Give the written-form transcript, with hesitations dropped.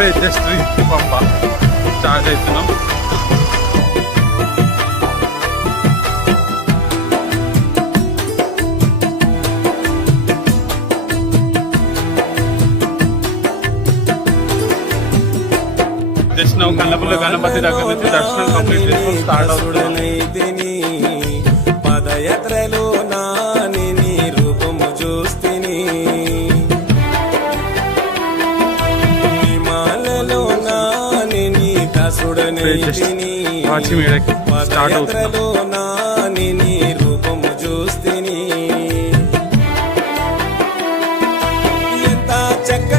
ఇప్పుడే జస్ట్ పంప స్టార్ట్ అవుతున్నాం. జస్ట్ నువ్వు కన్నపల్లి గణపతి దగ్గర నుంచి దర్శనం కంప్లీట్ చేసుకొని స్టార్ట్ అవుతుంది. పదయాత్రలో నాని నీ రూపము చూస్తిని, హిమాలలో నాని నీ దాసుడనైతిని, పదయాత్రలో నాని నీ రూపము చూస్తిని. ఎంత చక్క